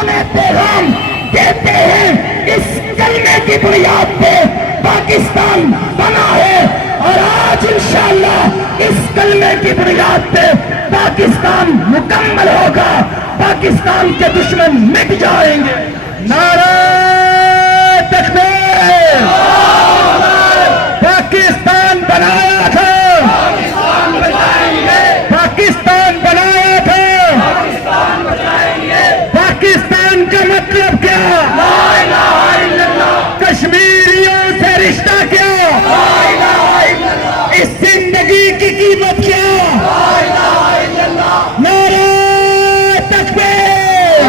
انہیں پیغام دیتے ہیں اس کلمے کی بنیاد پہ پاکستان بنا ہے، اور آج انشاءاللہ اس کلمے کی بنیاد پہ پاکستان مکمل ہوگا، پاکستان کے دشمن مٹ جائیں گے۔ نعرہ تکبیر! پاکستان بنایا تھا، پاکستان بنایا تھا، پاکستان کا مطلب کیا؟ کشمیریوں سے رشتہ کیا؟ اس زندگی کی قیمت کیا؟ نعرہ تکبیر!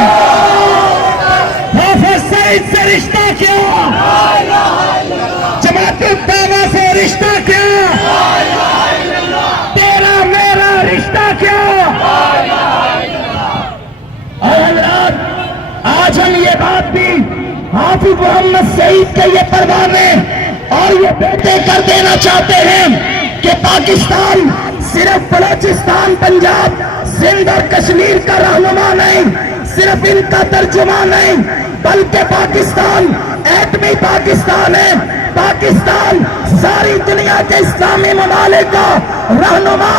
حافظ سعید سے رشتہ کیا؟ جماعت الدعوہ سے رشتہ کیا؟ تیرا میرا رشتہ کیا؟ اور حضرات، آج ہم یہ بات بھی حافظ محمد سعید کے یہ پروانے اور یہ بیٹے کر دینا چاہتے ہیں کہ پاکستان صرف بلوچستان، پنجاب، سندھ اور کشمیر کا رہنما نہیں، صرف ان کا ترجمہ نہیں، بلکہ پاکستان ایٹمی پاکستان ہے۔ پاکستان ساری دنیا کے اسلامی ممالک کا رہنما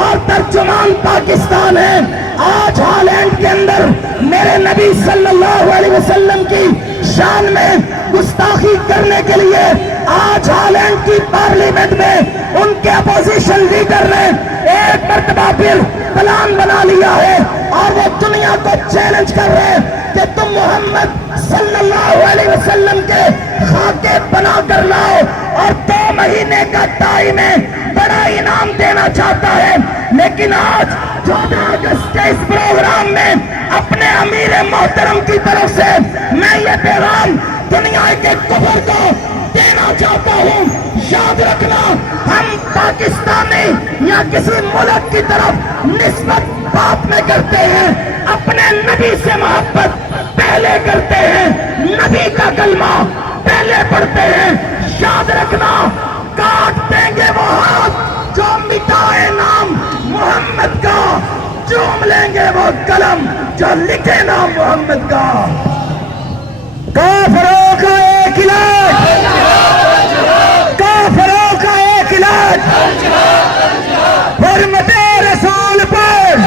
اور ترجمان پاکستان ہے۔ آج ہالینڈ کے اندر میرے نبی صلی اللہ علیہ وسلم کی شان میں گستاخی کرنے کے لیے آج ہالینڈ کی پارلیمنٹ میں ان کے اپوزیشن لیڈر نے ایک مرتبہ پھر پلان بنا لیا ہے، اور وہ دنیا کو چیلنج کر رہے ہیں کہ تم محمد صلی اللہ علیہ وسلم کے خاکے بنا کر لاؤ، اور 2 مہینے کا ٹائم ہے، بڑا انعام دینا چاہتا ہے۔ لیکن آج 14 اگست کے اس پروگرام میں اپنے امیر محترم کی طرف سے میں یہ پیغام دنیا کے کفر کو دینا چاہتا ہوں، یاد رکھنا، ہم پاکستانی یا کسی ملک کی طرف نسبت بات میں کرتے ہیں، اپنے نبی سے محبت پہلے کرتے ہیں، نبی کا کلمہ پہلے پڑھتے ہیں۔ یاد رکھنا، کاٹ دیں گے وہ ہاتھ جو مٹائے نام محمد کا، چوم لیں گے وہ قلم جو لکھے نام محمد کا۔ کافروں کا ایک علاج، کافروں کا ایک علاج، حرمت رسول پر،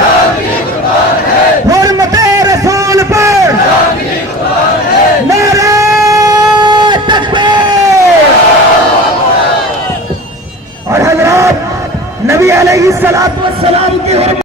حرمت رسول پر، نعرہ تکبیر! اور حضرات، نبی علیہ الصلوۃ والسلام کی حرمت